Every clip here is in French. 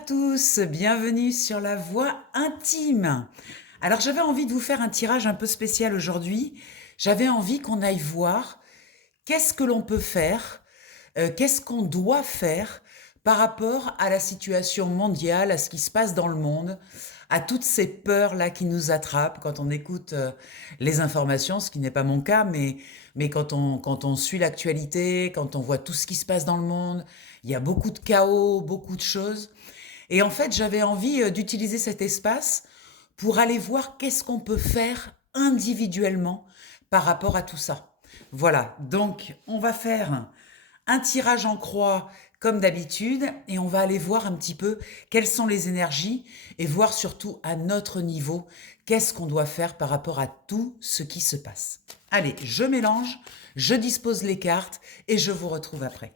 à tous, bienvenue sur la voix intime. Alors j'avais envie de vous faire un tirage un peu spécial aujourd'hui. J'avais envie qu'on aille voir qu'est-ce que l'on peut faire, qu'est-ce qu'on doit faire par rapport à la situation mondiale, à ce qui se passe dans le monde, à toutes ces peurs-là qui nous attrapent quand on écoute les informations, ce qui n'est pas mon cas, mais quand on suit l'actualité, quand on voit tout ce qui se passe dans le monde, il y a beaucoup de chaos, beaucoup de choses. Et en fait, j'avais envie d'utiliser cet espace pour aller voir qu'est-ce qu'on peut faire individuellement par rapport à tout ça. Voilà, donc on va faire un tirage en croix comme d'habitude et on va aller voir un petit peu quelles sont les énergies et voir surtout à notre niveau qu'est-ce qu'on doit faire par rapport à tout ce qui se passe. Allez, je mélange, je dispose les cartes et je vous retrouve après.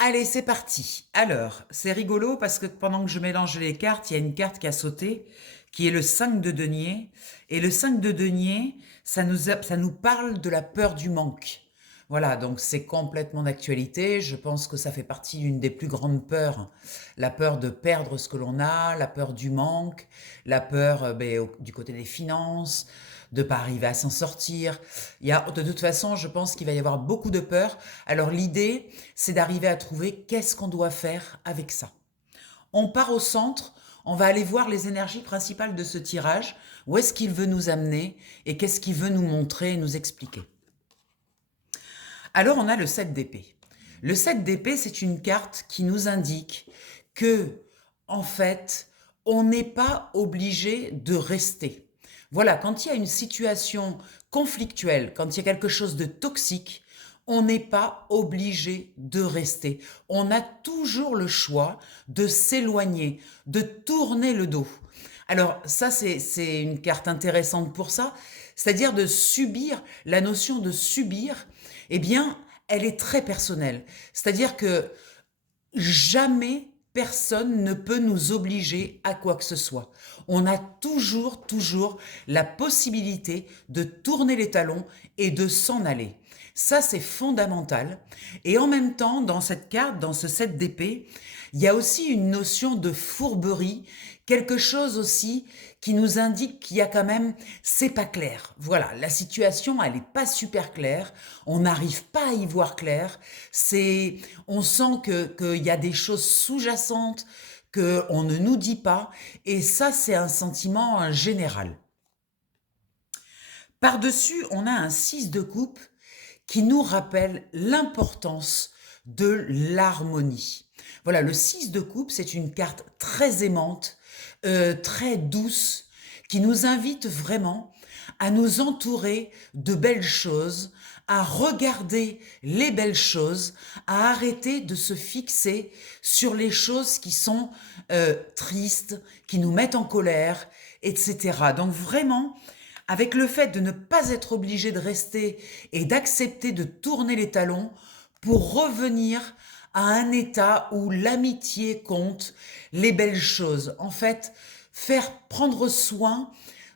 Allez, c'est parti. Alors, c'est rigolo parce que pendant que je mélange les cartes, il y a une carte qui a sauté, qui est le 5 de denier. Et le 5 de denier, ça nous parle de la peur du manque. Voilà, donc c'est complètement d'actualité. Je pense que ça fait partie d'une des plus grandes peurs. La peur de perdre ce que l'on a, la peur du manque, la peur du côté des finances, de ne pas arriver à s'en sortir. De toute façon, je pense qu'il va y avoir beaucoup de peur. Alors l'idée, c'est d'arriver à trouver qu'est-ce qu'on doit faire avec ça. On part au centre, on va aller voir les énergies principales de ce tirage, où est-ce qu'il veut nous amener et qu'est-ce qu'il veut nous montrer et nous expliquer. Alors on a le 7 d'épée. Le 7 d'épée, c'est une carte qui nous indique que, en fait, on n'est pas obligé de rester. Voilà, quand il y a une situation conflictuelle, quand il y a quelque chose de toxique, on n'est pas obligé de rester. On a toujours le choix de s'éloigner, de tourner le dos. Alors ça, c'est une carte intéressante pour ça, c'est-à-dire de subir, la notion de subir, eh bien, elle est très personnelle. C'est-à-dire que jamais personne ne peut nous obliger à quoi que ce soit. On a toujours la possibilité de tourner les talons et de s'en aller. Ça, c'est fondamental. Et en même temps, dans cette carte, dans ce 7 d'épée, il y a aussi une notion de fourberie, quelque chose aussi qui nous indique qu'il y a quand même, c'est pas clair. Voilà, la situation, elle n'est pas super claire. On n'arrive pas à y voir clair. On sent qu'il y a des choses sous-jacentes qu'on ne nous dit pas. Et ça, c'est un sentiment général. Par-dessus, on a un 6 de coupe qui nous rappelle l'importance de l'harmonie. Voilà, le 6 de coupe, c'est une carte très aimante, très douce, qui nous invite vraiment à nous entourer de belles choses, à regarder les belles choses, à arrêter de se fixer sur les choses qui sont tristes, qui nous mettent en colère, etc. Donc vraiment, avec le fait de ne pas être obligé de rester et d'accepter de tourner les talons pour revenir à un état où l'amitié compte, les belles choses. En fait, faire prendre soin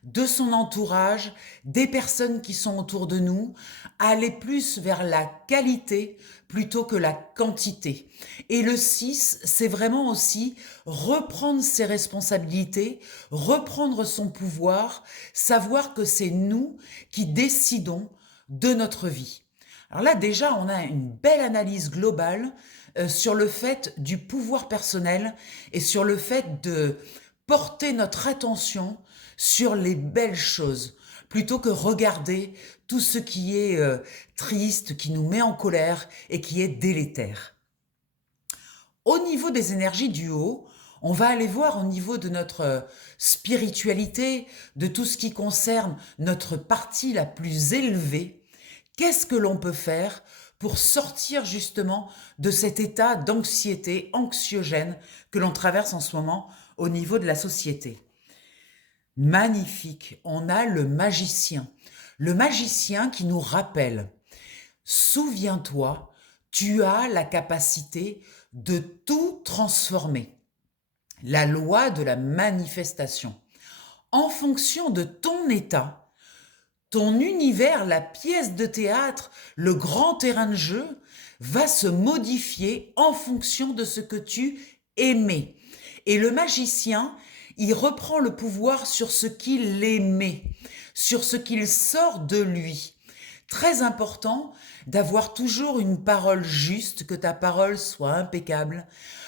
de son entourage, des personnes qui sont autour de nous, aller plus vers la qualité plutôt que la quantité. Et le 6, c'est vraiment aussi reprendre ses responsabilités, reprendre son pouvoir, savoir que c'est nous qui décidons de notre vie. Alors là, déjà, on a une belle analyse globale sur le fait du pouvoir personnel et sur le fait de porter notre attention sur les belles choses, plutôt que regarder tout ce qui est triste, qui nous met en colère et qui est délétère. Au niveau des énergies du haut, on va aller voir au niveau de notre spiritualité, de tout ce qui concerne notre partie la plus élevée, qu'est-ce que l'on peut faire pour sortir justement de cet état d'anxiété anxiogène que l'on traverse en ce moment au niveau de la société. Magnifique, on a le magicien. Le magicien qui nous rappelle, souviens-toi, tu as la capacité de tout transformer. La loi de la manifestation. En fonction de ton état, ton univers, la pièce de théâtre, le grand terrain de jeu, va se modifier en fonction de ce que tu aimais. Et le magicien, il reprend le pouvoir sur ce qu'il aimait, sur ce qu'il sort de lui. Très important d'avoir toujours une parole juste, que ta parole soit impeccable,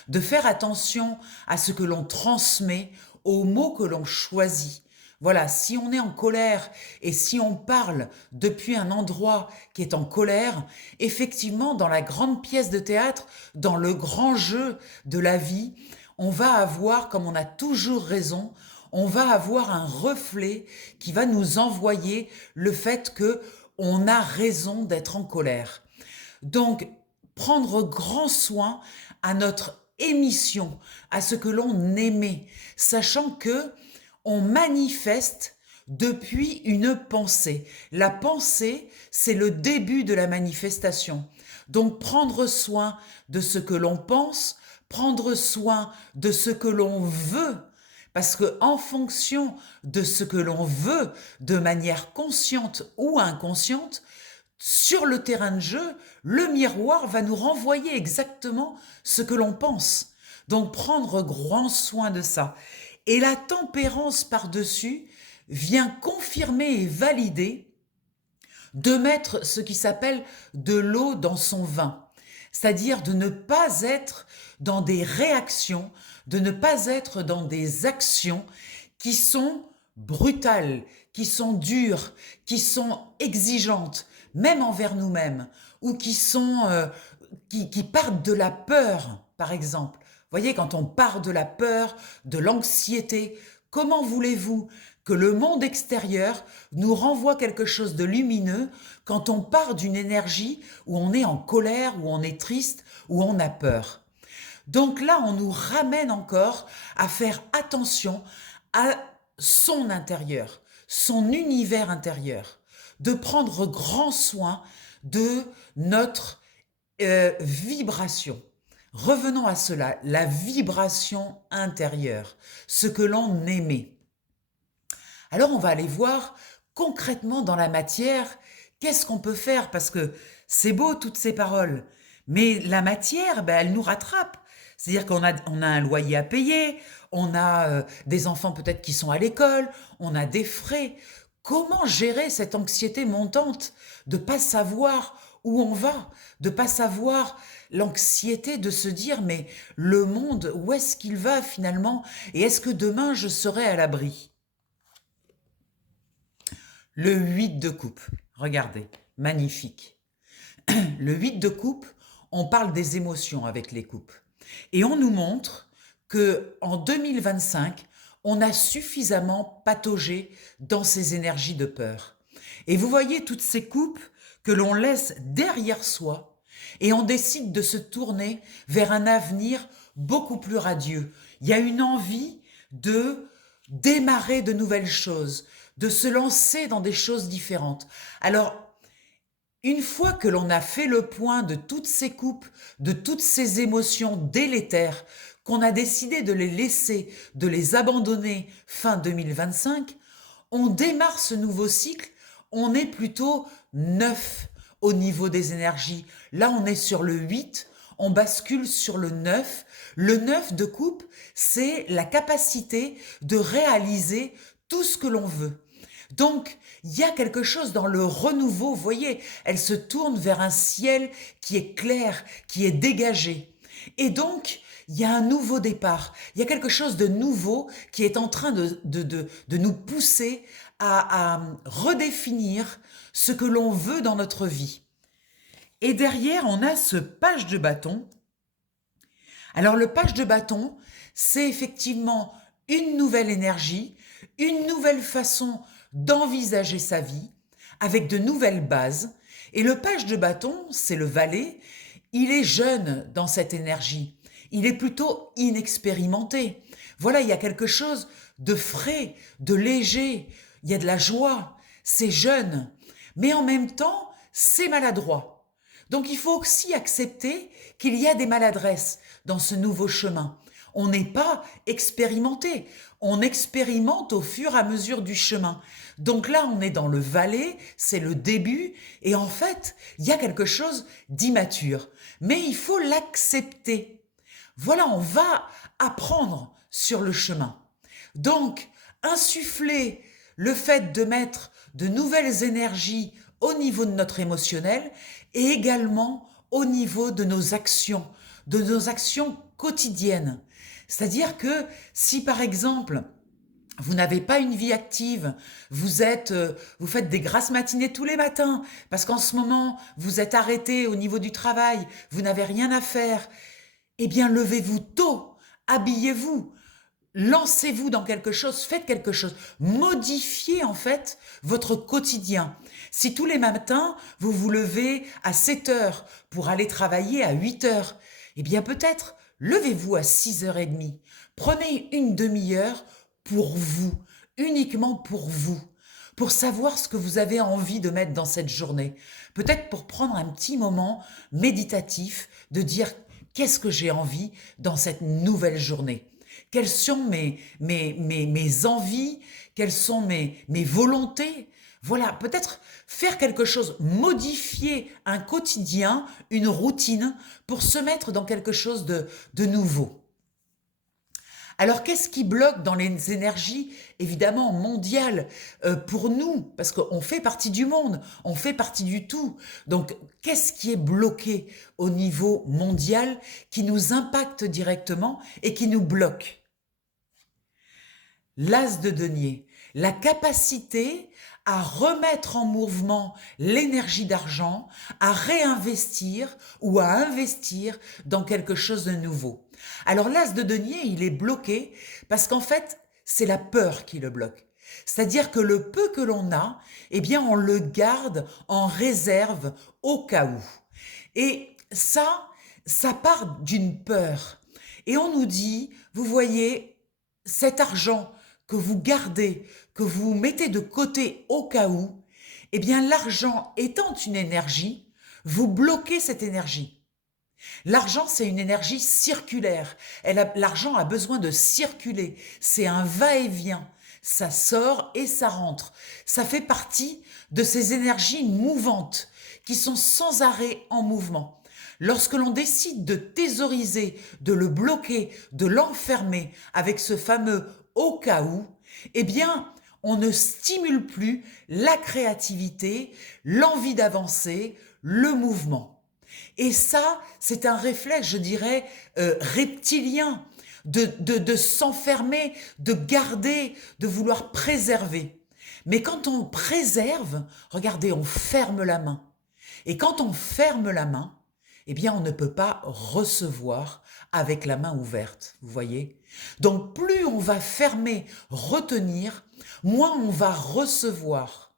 de faire attention à ce que l'on transmet, aux mots que l'on choisit. Voilà, si on est en colère et si on parle depuis un endroit qui est en colère, effectivement, dans la grande pièce de théâtre, dans le grand jeu de la vie, on va avoir, comme on a toujours raison, on va avoir un reflet qui va nous envoyer le fait que on a raison d'être en colère. Donc, prendre grand soin à notre émission, à ce que l'on aimait, sachant que on manifeste depuis une pensée. La pensée, c'est le début de la manifestation. Donc, prendre soin de ce que l'on pense, prendre soin de ce que l'on veut, parce que en fonction de ce que l'on veut, de manière consciente ou inconsciente, sur le terrain de jeu, le miroir va nous renvoyer exactement ce que l'on pense. Donc prendre grand soin de ça. Et la tempérance par-dessus vient confirmer et valider de mettre ce qui s'appelle de l'eau dans son vin. C'est-à-dire de ne pas être dans des réactions, de ne pas être dans des actions qui sont brutales, qui sont dures, qui sont exigeantes, même envers nous-mêmes, ou qui partent de la peur, par exemple. Vous voyez, quand on part de la peur, de l'anxiété, comment voulez-vous que le monde extérieur nous renvoie quelque chose de lumineux quand on part d'une énergie où on est en colère, où on est triste, où on a peur? Donc là, on nous ramène encore à faire attention à son intérieur, son univers intérieur, de prendre grand soin de notre vibration. Revenons à cela, la vibration intérieure, ce que l'on aimait. Alors on va aller voir concrètement dans la matière, qu'est-ce qu'on peut faire? Parce que c'est beau toutes ces paroles, mais la matière, ben, elle nous rattrape. C'est-à-dire on a un loyer à payer, on a des enfants peut-être qui sont à l'école, on a des frais. Comment gérer cette anxiété montante de pas savoir où on va, de pas savoir l'anxiété de se dire mais le monde, où est-ce qu'il va finalement et est-ce que demain je serai à l'abri? Le 8 de coupe, regardez, magnifique. Le 8 de coupe, on parle des émotions avec les coupes. Et on nous montre que en 2025, on a suffisamment pataugé dans ces énergies de peur. Et vous voyez toutes ces coupes que l'on laisse derrière soi et on décide de se tourner vers un avenir beaucoup plus radieux. Il y a une envie de démarrer de nouvelles choses, de se lancer dans des choses différentes. Alors, une fois que l'on a fait le point de toutes ces coupes, de toutes ces émotions délétères, qu'on a décidé de les laisser, de les abandonner fin 2025, on démarre ce nouveau cycle, on est plutôt neuf au niveau des énergies. Là, on est sur le 8, on bascule sur le 9. Le 9 de coupe, c'est la capacité de réaliser tout ce que l'on veut. Donc, il y a quelque chose dans le renouveau, vous voyez, elle se tourne vers un ciel qui est clair, qui est dégagé. Et donc, il y a un nouveau départ, il y a quelque chose de nouveau qui est en train de nous pousser à redéfinir ce que l'on veut dans notre vie. Et derrière, on a ce page de bâton. Alors, le page de bâton, c'est effectivement une nouvelle énergie, une nouvelle façon d'envisager sa vie avec de nouvelles bases. Et le page de bâton, c'est le valet, il est jeune dans cette énergie. Il est plutôt inexpérimenté. Voilà, il y a quelque chose de frais, de léger, il y a de la joie, c'est jeune, mais en même temps, c'est maladroit. Donc il faut aussi accepter qu'il y a des maladresses dans ce nouveau chemin. On n'est pas expérimenté. On expérimente au fur et à mesure du chemin. Donc là, on est dans le valet, c'est le début, et en fait, il y a quelque chose d'immature. Mais il faut l'accepter. Voilà, on va apprendre sur le chemin. Donc, insuffler le fait de mettre de nouvelles énergies au niveau de notre émotionnel et également au niveau de nos actions quotidiennes. C'est-à-dire que si par exemple, vous n'avez pas une vie active, vous faites des grasses matinées tous les matins parce qu'en ce moment, vous êtes arrêté au niveau du travail, vous n'avez rien à faire, eh bien, levez-vous tôt, habillez-vous, lancez-vous dans quelque chose, faites quelque chose, modifiez en fait votre quotidien. Si tous les matins, vous vous levez à 7 heures pour aller travailler à 8 heures, eh bien peut-être levez-vous à 6h30. Prenez une demi-heure pour vous, uniquement pour vous, pour savoir ce que vous avez envie de mettre dans cette journée. Peut-être pour prendre un petit moment méditatif, de dire qu'est-ce que j'ai envie dans cette nouvelle journée. Quelles sont mes envies, quelles sont mes volontés. Voilà, peut-être faire quelque chose, modifier un quotidien, une routine, pour se mettre dans quelque chose de nouveau. Alors, qu'est-ce qui bloque dans les énergies, évidemment, mondiales pour nous? Parce qu'on fait partie du monde, on fait partie du tout. Donc, qu'est-ce qui est bloqué au niveau mondial qui nous impacte directement et qui nous bloque? L'as de denier, la capacité à remettre en mouvement l'énergie d'argent, à réinvestir ou à investir dans quelque chose de nouveau. Alors l'as de denier, il est bloqué parce qu'en fait, c'est la peur qui le bloque. C'est-à-dire que le peu que l'on a, eh bien, on le garde en réserve au cas où. Et ça part d'une peur. Et on nous dit, vous voyez, cet argent que vous gardez, que vous mettez de côté au cas où, eh bien l'argent étant une énergie, vous bloquez cette énergie. L'argent, c'est une énergie circulaire. L'argent a besoin de circuler. C'est un va-et-vient. Ça sort et ça rentre. Ça fait partie de ces énergies mouvantes qui sont sans arrêt en mouvement. Lorsque l'on décide de thésauriser, de le bloquer, de l'enfermer avec ce fameux au cas où, eh bien, on ne stimule plus la créativité, l'envie d'avancer, le mouvement. Et ça, c'est un réflexe, je dirais, reptilien, de s'enfermer, de garder, de vouloir préserver. Mais quand on préserve, regardez, on ferme la main. Et quand on ferme la main, eh bien, on ne peut pas recevoir avec la main ouverte, vous voyez? Donc, plus on va fermer, retenir, moins on va recevoir.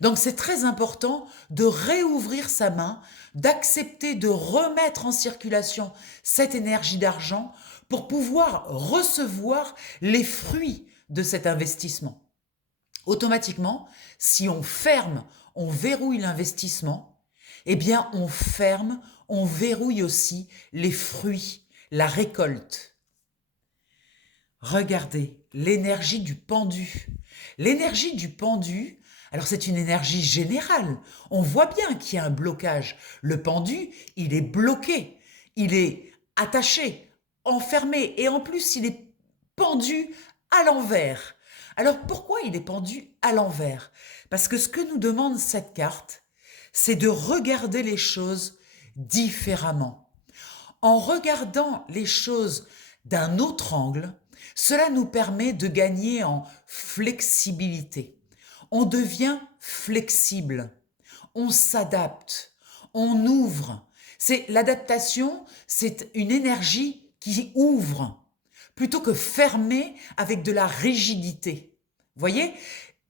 Donc, c'est très important de réouvrir sa main, d'accepter de remettre en circulation cette énergie d'argent pour pouvoir recevoir les fruits de cet investissement. Automatiquement, si on ferme, on verrouille l'investissement, eh bien, on ferme, on verrouille aussi les fruits, la récolte. Regardez l'énergie du pendu. L'énergie du pendu, alors c'est une énergie générale. On voit bien qu'il y a un blocage. Le pendu, il est bloqué, il est attaché, enfermé et en plus il est pendu à l'envers. Alors pourquoi il est pendu à l'envers? Parce que ce que nous demande cette carte, c'est de regarder les choses différemment. En regardant les choses d'un autre angle, cela nous permet de gagner en flexibilité. On devient flexible, on s'adapte, on ouvre. L'adaptation, c'est une énergie qui ouvre, plutôt que fermer avec de la rigidité. Vous voyez,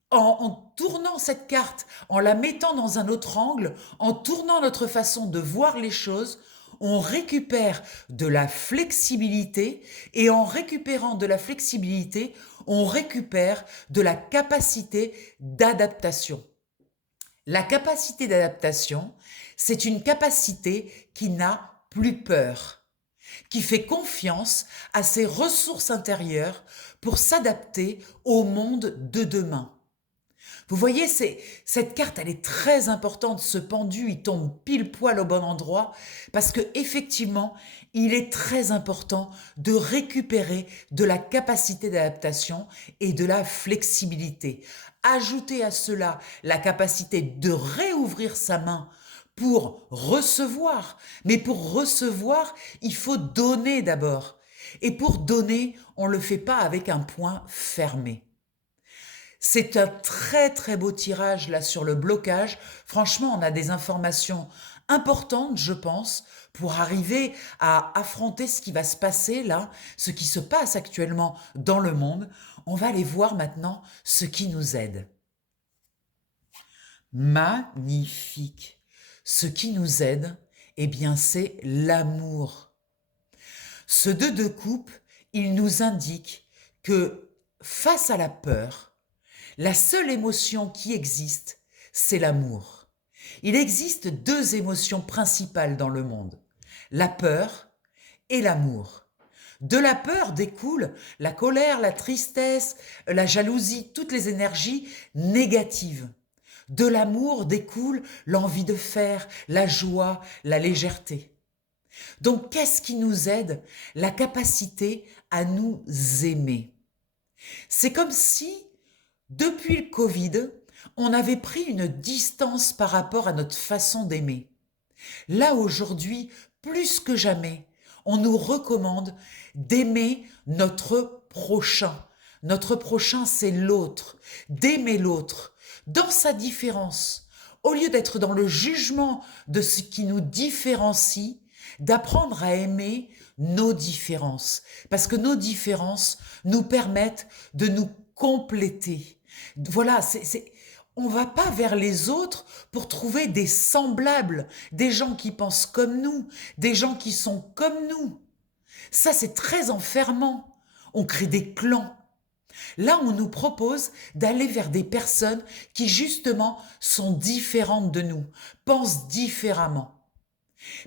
en tournant cette carte, en la mettant dans un autre angle, en tournant notre façon de voir les choses, on récupère de la flexibilité et en récupérant de la flexibilité, on récupère de la capacité d'adaptation. La capacité d'adaptation, c'est une capacité qui n'a plus peur, qui fait confiance à ses ressources intérieures pour s'adapter au monde de demain. Vous voyez, cette carte, elle est très importante. Ce pendu, il tombe pile poil au bon endroit parce que effectivement, il est très important de récupérer de la capacité d'adaptation et de la flexibilité. Ajoutez à cela la capacité de réouvrir sa main pour recevoir. Mais pour recevoir, il faut donner d'abord. Et pour donner, on ne le fait pas avec un poing fermé. C'est un très très beau tirage là sur le blocage. Franchement, on a des informations importantes, je pense, pour arriver à affronter ce qui va se passer là, ce qui se passe actuellement dans le monde. On va aller voir maintenant ce qui nous aide. Magnifique. Ce qui nous aide, eh bien, c'est l'amour. Ce 2 de coupe, il nous indique que face à la peur, la seule émotion qui existe, c'est l'amour. Il existe 2 émotions principales dans le monde, la peur et l'amour. De la peur découle la colère, la tristesse, la jalousie, toutes les énergies négatives. De l'amour découle l'envie de faire, la joie, la légèreté. Donc, qu'est-ce qui nous aide? La capacité à nous aimer. C'est comme si, depuis le Covid, on avait pris une distance par rapport à notre façon d'aimer. Là, aujourd'hui, plus que jamais, on nous recommande d'aimer notre prochain. Notre prochain, c'est l'autre. D'aimer l'autre dans sa différence. Au lieu d'être dans le jugement de ce qui nous différencie, d'apprendre à aimer nos différences. Parce que nos différences nous permettent de nous compléter. Voilà, on va pas vers les autres pour trouver des semblables, des gens qui pensent comme nous, des gens qui sont comme nous. Ça, c'est très enfermant. On crée des clans. Là, on nous propose d'aller vers des personnes qui, justement, sont différentes de nous, pensent différemment.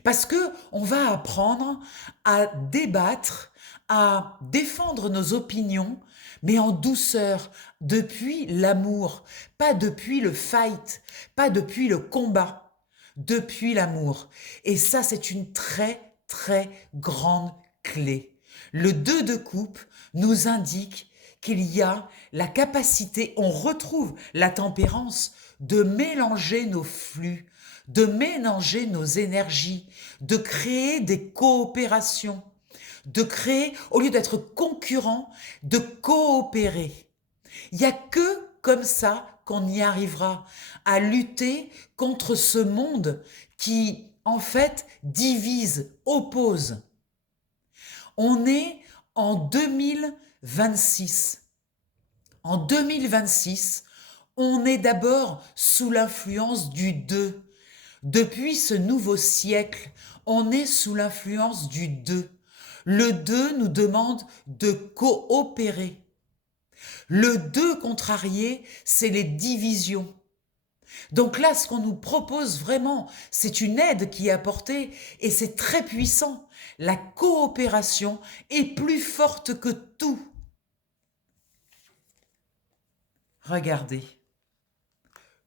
Parce que on va apprendre à débattre, à défendre nos opinions, mais en douceur, depuis l'amour, pas depuis le fight, pas depuis le combat, depuis l'amour. Et ça, c'est une très, très grande clé. Le 2 de coupe nous indique qu'il y a la capacité, on retrouve la tempérance de mélanger nos flux, de mélanger nos énergies, de créer des coopérations, de créer, au lieu d'être concurrents, de coopérer. Il n'y a que comme ça qu'on y arrivera à lutter contre ce monde qui, en fait, divise, oppose. On est en 2026. En 2026, on est d'abord sous l'influence du 2. Depuis ce nouveau siècle, on est sous l'influence du 2. Le 2 nous demande de coopérer. Le 2 contrarié, c'est les divisions. Donc là, ce qu'on nous propose vraiment, c'est une aide qui est apportée et c'est très puissant. La coopération est plus forte que tout. Regardez,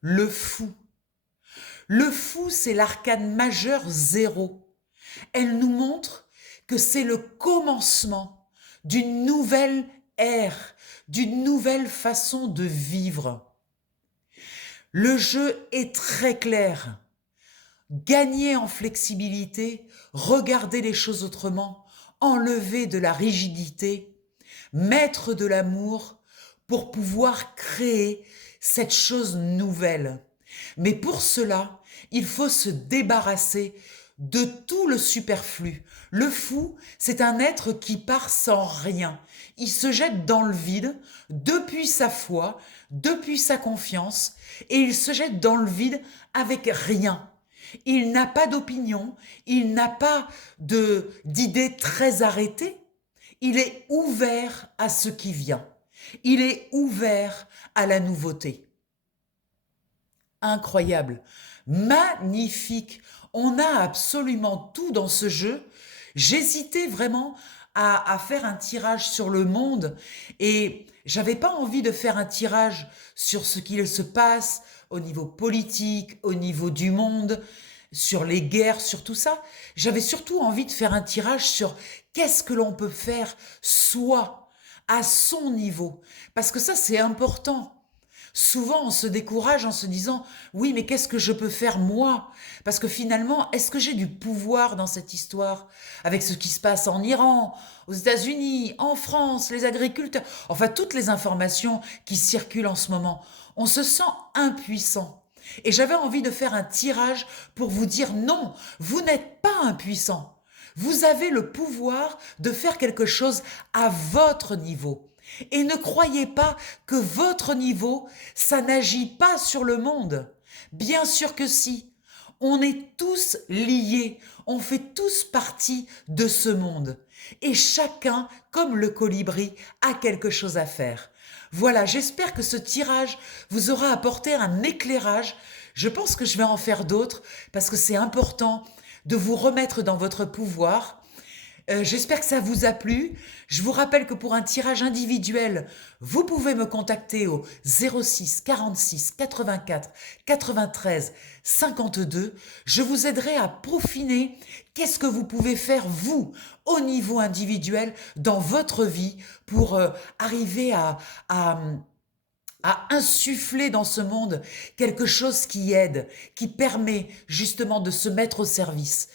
le fou. Le fou, c'est l'arcane majeur 0. Elle nous montre que c'est le commencement d'une nouvelle ère, d'une nouvelle façon de vivre. Le jeu est très clair. Gagner en flexibilité, regarder les choses autrement, enlever de la rigidité, mettre de l'amour pour pouvoir créer cette chose nouvelle. Mais pour cela, il faut se débarrasser de tout le superflu. Le fou, c'est un être qui part sans rien. Il se jette dans le vide depuis sa foi, depuis sa confiance, et il se jette dans le vide avec rien. Il n'a pas d'opinion, il n'a pas d'idées très arrêtées. Il est ouvert à ce qui vient. Il est ouvert à la nouveauté. Incroyable, magnifique. On a absolument tout dans ce jeu. J'hésitais vraiment à faire un tirage sur le monde et j'avais pas envie de faire un tirage sur ce qu'il se passe au niveau politique, au niveau du monde, sur les guerres, sur tout ça. J'avais surtout envie de faire un tirage sur qu'est-ce que l'on peut faire soi, à son niveau. Parce que ça, c'est important. Souvent, on se décourage en se disant, oui, mais qu'est-ce que je peux faire moi? Parce que finalement, est-ce que j'ai du pouvoir dans cette histoire? Avec ce qui se passe en Iran, aux États-Unis, en France, les agriculteurs, enfin toutes les informations qui circulent en ce moment, on se sent impuissant. Et j'avais envie de faire un tirage pour vous dire non, vous n'êtes pas impuissant. Vous avez le pouvoir de faire quelque chose à votre niveau. Et ne croyez pas que votre niveau, ça n'agit pas sur le monde. Bien sûr que si. On est tous liés, on fait tous partie de ce monde. Et chacun, comme le colibri, a quelque chose à faire. Voilà, j'espère que ce tirage vous aura apporté un éclairage. Je pense que je vais en faire d'autres parce que c'est important de vous remettre dans votre pouvoir. J'espère que ça vous a plu. Je vous rappelle que pour un tirage individuel, vous pouvez me contacter au 06 46 84 93 52. Je vous aiderai à peaufiner qu'est-ce que vous pouvez faire, vous, au niveau individuel, dans votre vie, pour arriver à insuffler dans ce monde quelque chose qui aide, qui permet justement de se mettre au service.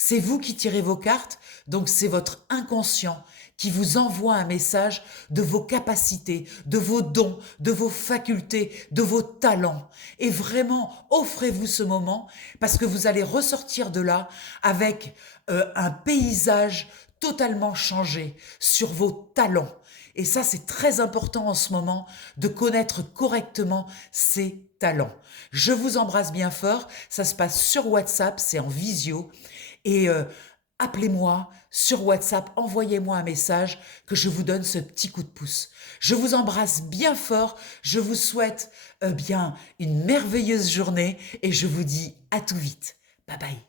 C'est vous qui tirez vos cartes, donc c'est votre inconscient qui vous envoie un message de vos capacités, de vos dons, de vos facultés, de vos talents. Et vraiment, offrez-vous ce moment parce que vous allez ressortir de là avec un paysage totalement changé sur vos talents. Et ça, c'est très important en ce moment de connaître correctement ses talents. Je vous embrasse bien fort. Ça se passe sur WhatsApp, c'est en visio. Et appelez-moi sur WhatsApp, envoyez-moi un message que je vous donne ce petit coup de pouce. Je vous embrasse bien fort. Je vous souhaite bien une merveilleuse journée et je vous dis à tout vite. Bye bye.